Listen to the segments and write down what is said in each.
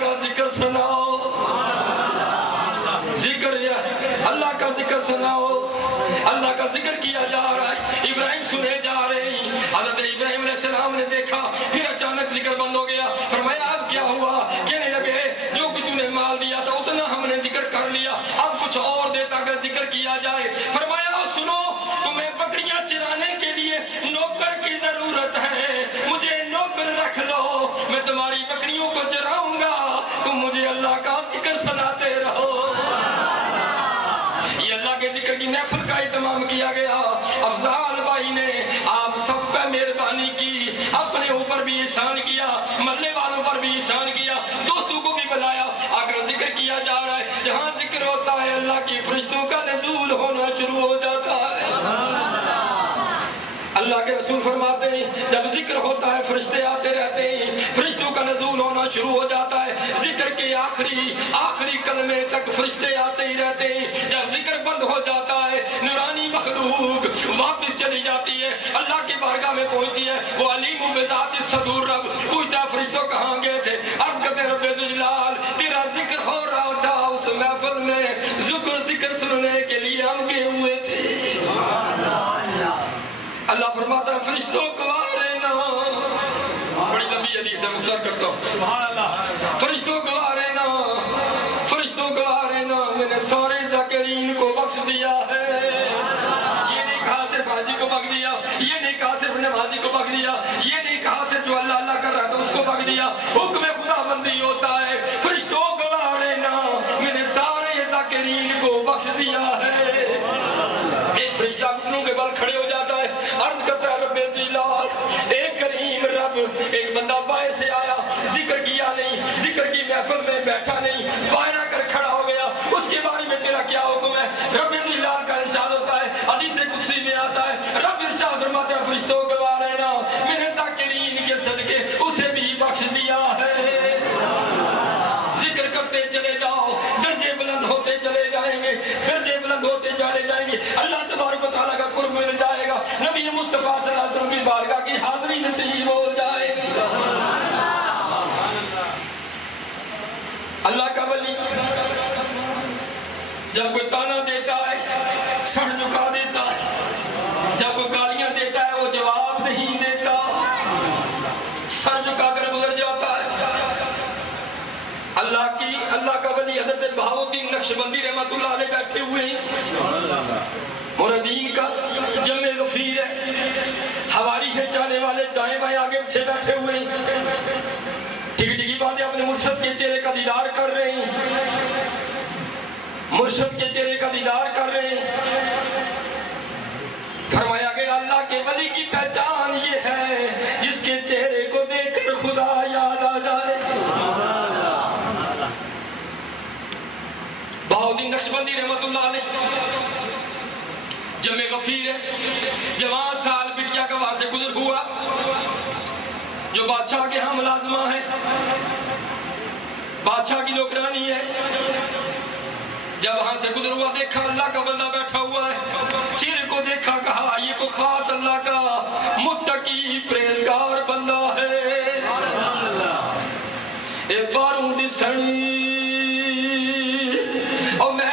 کا ذکر سناؤ، ذکر اللہ کا ذکر سناؤ، اللہ کا ذکر کیا جا رہا ہے، ابراہیم سنے جا رہے ہیں۔ حضرت ابراہیم علیہ السلام نے دیکھا، پھر اچانک ذکر بند ہو گیا۔ فرمایا اب کیا ہوا؟ کہنے لگے جو کہ تو نے مال دیا تھا اتنا ہم نے ذکر کر لیا، اب کچھ اور دے تاکہ ذکر کیا جائے۔ فرمایا سنو، تمہیں بکریاں چرانے کے لیے نوکر کی ضرورت ہے، مجھے نوکر رکھ لو، میں تمہاری بکریوں کو چراؤں گا، تم مجھے اللہ کا ذکر سناتے رہو۔ یہ اللہ کے ذکر کی محفل کا اہتمام کیا گیا۔ افضال بھائی نے آپ سب پہ مہربانی کی، اپنے اوپر بھی احسان کیا، محلے والوں پر بھی احسان کیا، دوستوں کو بھی بلایا، آ کر ذکر کیا جا رہا ہے۔ جہاں ذکر ہوتا ہے اللہ کی فرشتوں کا نزول ہونا شروع ہو جاتا ہے۔ اللہ کے رسول فرماتے ہیں جب ذکر ہوتا ہے فرشتے آتے رہتے ہیں، فرشتوں کا نزول ہونا شروع ہو جاتا ہے۔ ذکر کے آخری کلمے تک فرشتے آتے ہی رہتے ہیں۔ جب ذکر بند ہو جاتا ہے نورانی مخلوق واپس چلی جاتی ہے، اللہ کی بارگاہ میں پہنچتی ہے۔ وہ علیم بذات الصدور رب پوچھتا فرشتوں کہاں گئے تھے؟ عرض کرتے رب ذوالجلال تیرا ذکر ہو رہا تھا اس محفل میں، ذکر سننے کے لیے ہم گئے ہوئے تھے۔ اللہ فرماتا ہے فرشتوں کو آرینا، بڑی لمبی حدیث ہے مختصر کرتا ہوں۔ فرشتوں کو آرینا، فرشتوں کو آرینا، میں نے سارے ذاکرین کو بخش دیا ہے۔ یہ نہیں کہا صرف حاجی کو بخش دیا، یہ نہیں کہا صرف نمازی کو بخش دیا، یہ نہیں کہا صرف جو اللہ اللہ کر رہا تھا اس کو بخش دیا۔ حکم خدا بندی ہوتا ہے فرشتوں کو آرینا، میں نے سارے ذاکرین کو بخش دیا ہے۔ ایک فرشتہ گھٹنوں کے بل کھڑے ہو جاتا ہے، عرض کرتا ہے رب ذوالجلال ایک کریم رب، ایک بندہ باہر سے آیا، ذکر کیا نہیں، ذکر کی محفل میں بیٹھا نہیں، باہر آ کر کھڑا ہو گیا، اس کے بارے میں تیرا کیا حکم ہے؟ رب ذوالجلال کا ارشاد ہوتا ہے، حدیث قدسی میں آتا ہے، رب ارشاد فرماتے ہیں فرشتوں کو آرینا، میں نے ذاکرین کے صدقے اسے بھی بخش دیا ہے۔ ذکر کرتے چلے جاؤ، درجے بلند ہوتے چلے جائیں گے، درجے بلند ہوتے چلے جائیں گے، اللہ تبارک و تعالیٰ کا قرب مل جائے گا، نبی مصطفیٰ صلی اللہ علیہ وسلم کی بارگاہ کی حاضری نصیب ہو جائے گی۔ اللہ کا ولی جب کوئی تانا دیتا ہے سر جھکا دیتا ہے، جب کوئی گالیاں دیتا ہے وہ جواب نہیں دیتا، سر جھکا کر گزر جاتا ہے۔ اللہ کا ولی حضرت بہاؤالدین نقشبندی رحمۃ اللہ علیہ بیٹھے ہوئے ہیں، مردین کا جمع غفیر ہے، حواری ہے چاہنے والے دائیں بائیں آگے پیچھے بیٹھے ہوئے ہیں، ٹکی باتیں اپنے مرشد کے چہرے کا دیدار کر رہے ہیں، مرشد کے چہرے کا دیدار کر رہے ہیں۔ فرمایا گیا اللہ کے ولی کی پہچان یہ ہے جس کے چہرے کو دیکھ کر خدا یاد آ جائے۔ بہاؤالدین نقشبندی رحمۃ اللہ علیہ جمع غفیر ہے، جوان سال بٹیا کا وہاں سے گزر ہوا، جو بادشاہ کے ہاں ملازمہ ہے، بادشاہ کی نوکرانی ہے، جب وہاں سے گزر ہوا دیکھا اللہ کا بندہ بیٹھا ہوا ہے، چہرے کو دیکھا کہا یہ کو خاص اللہ کا متقی پرہیزگار بندہ ہے۔ اے باروں دی سنی او میں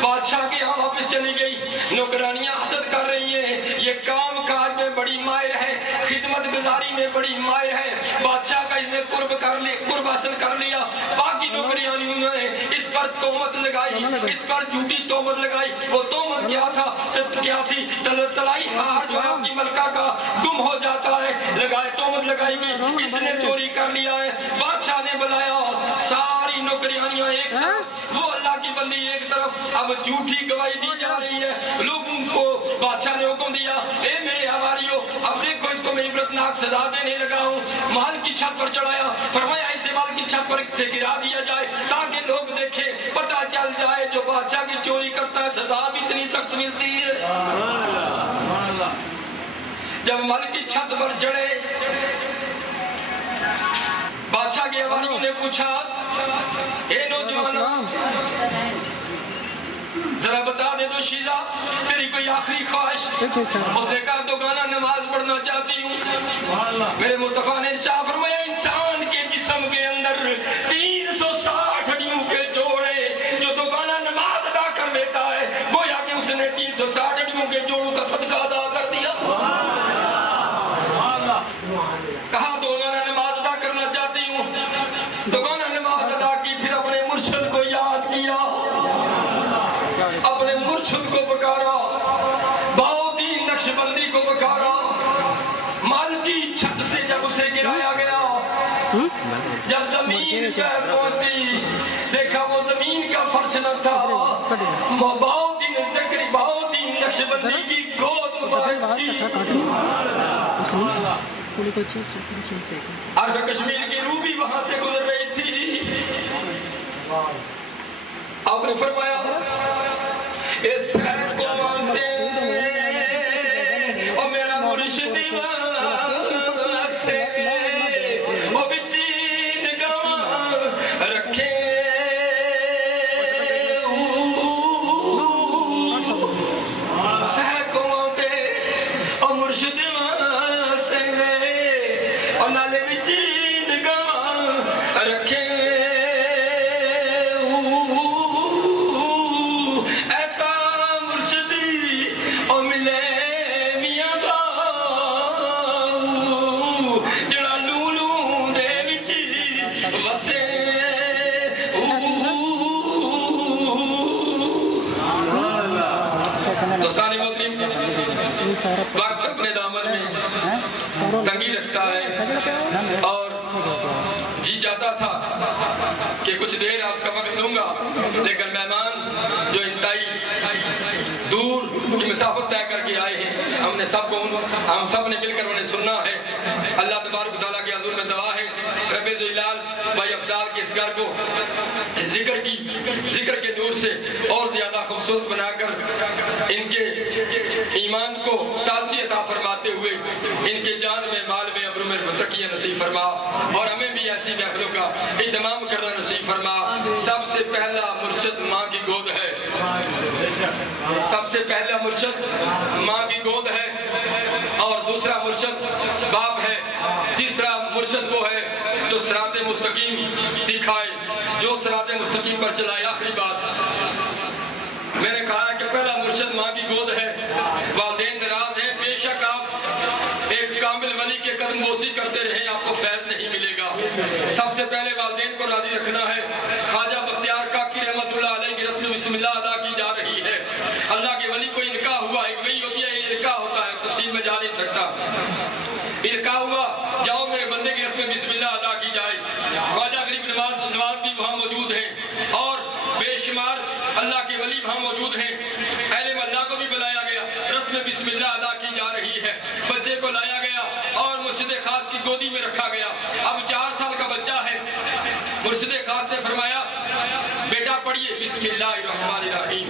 بادشاہ کے یہاں واپس چلی گئی، نوکرانیاں حسد کر رہی ہیں، یہ کام کاج میں بڑی ماہر ہے، خدمت گزاری میں بڑی ماہر ہے، بادشاہ کا اس نے قرب حاصل کر لیا۔ باقی نوکرانیوں نے اس پر تہمت لگائی، اس پر جھوٹی تہمت لگائی۔ وہ تہمت کیا تھی؟ تلائی ہار جو ہے آپ کی ملکہ کا گم ہو جاتا ہے، تہمت لگائی گئی، اس نے چوری کر لیا ہے۔ بادشاہ نے بلایا ساری نوکرانیاں ایک طرف، وہ اللہ اللہ کی بندی ایک طرف اب جھوٹی گواہی دی جا رہی ہے، لوگوں کو بادشاہ نے حکم دیا اے میرے حواریوں اب دیکھو اس کو میں عبرتناک سزا دینے لگا ہوں، محل کی چھت پر چڑھایا، فرمایا اسے محل کی چھت پر سے گرا دیا جائے تاکہ لوگ دیکھیں پتہ چل جائے جو بادشاہ کی چوری کرتا ہے سزا بھی اتنی سخت ملتی ہے۔ جب محل کی چھت پر چڑھے بادشاہ کے حواریوں نے پوچھا اے نوجوان ذرا بتا دے تو شیزا تیری کوئی آخری خواہش؟ اس نے کہا تو گانا نماز پڑھنا چاہتی ہوں۔ میرے مصطفیٰ نے ارشاد فرمایا انسان کے جسم کے اندر 360 ہڈیوں کے جوڑے جو تو گانا نماز ادا کر لیتا ہے گویا کہ اس نے 360 ہڈیوں کے جوڑوں کا صدقہ ادا کر دیا۔ کہا تو گانا نماز ادا کرنا چاہتی ہوں، تو گانا نماز ادا کی، پھر اپنے مرشد کو یاد کیا، اپنے مرشد کو پکارا، باؤدین نقشبندی کو پکارا، مال کی چھت سے جب اسے گرایا گیا، جب زمین پہ پہنچی دیکھا وہ زمین کا فرش نہ تھا، باؤدین زکری باؤدین نقشبندی کی گود مبارک تھی، عرف کشمیر کی روح بھی وہاں سے گزر رہی تھی۔ آپ نے فرمایا اس کو مانتے او میرا مرشد سے او بچی نگاہ رکھے سہ کو مانتے او مرشد سے او نالے بچی نگاہ رکھے وقت اپنے دامن میں تنگی رکھتا ہے اور جی چاہتا تھا کہ کچھ دیر آپ کا وقت دوں گا، لیکن مہمان جو انتہائی دور کی مسافت طے کر کے آئے ہیں ہم سب نے مل کر انہیں سننا ہے۔ اللہ تبارک و تعالیٰ کے حضور میں دعا ہے رب ذوالجلال بھائی افضال کے اس گھر کو ذکر کے نور سے اور زیادہ خوبصورت بنا کر ان کے ایمان کو تازگی عطا فرماتے ہوئے ان کے جان میں مال میں عمر میں ترقی نصیب فرما اور ہمیں بھی ایسی محفلوں کا اہتمام کرنا نصیب فرما۔ سب سے پہلا مرشد ماں کی گود ہے، سب سے پہلا مرشد ماں کی گود ہے اور دوسرا مرشد باپ ہے، تیسرا مرشد وہ ہے جو صراط مستقیم دکھائے، جو صراط مستقیم پر چلائے۔ آخری بات میں نے کہا کہ پہلا مرشد ماں کی گود ہے، والدین ناراض ہیں، بے شک آپ ایک کامل ولی کے قدم بوسی کرتے رہیں آپ کو فیض نہیں ملے گا۔ سب سے پہلے والدین کو راضی رکھنا ہے۔ خواجہ بختیار کاکی رحمت اللہ علیہ کی رسم بسم اللہ ادا کی جا رہی ہے۔ اللہ کے ولی کو انکاح ہوا، ایک ولی ہوتی ہے یہ انکاح ہوتا ہے، تفصیل میں جا نہیں سکتا۔ انکاح ہوا، جاؤ میرے بندے کی رسم بسم اللہ ادا کی جائے۔ خواجہ غریب نواز بھی وہاں موجود ہیں اور بے شمار اللہ کے ولی وہاں موجود ہیں۔ اہل اللہ کو بھی بلایا گیا، رسم بسم اللہ ادا کی جا رہی ہے۔ بچے کو لایا گیا اور مرشد خاص کی گودی میں رکھا گیا۔ اب 4 سال کا بچہ ہے۔ مرشد خاص نے فرمایا بیٹا پڑھیے بسم اللہ الرحمن الرحیم۔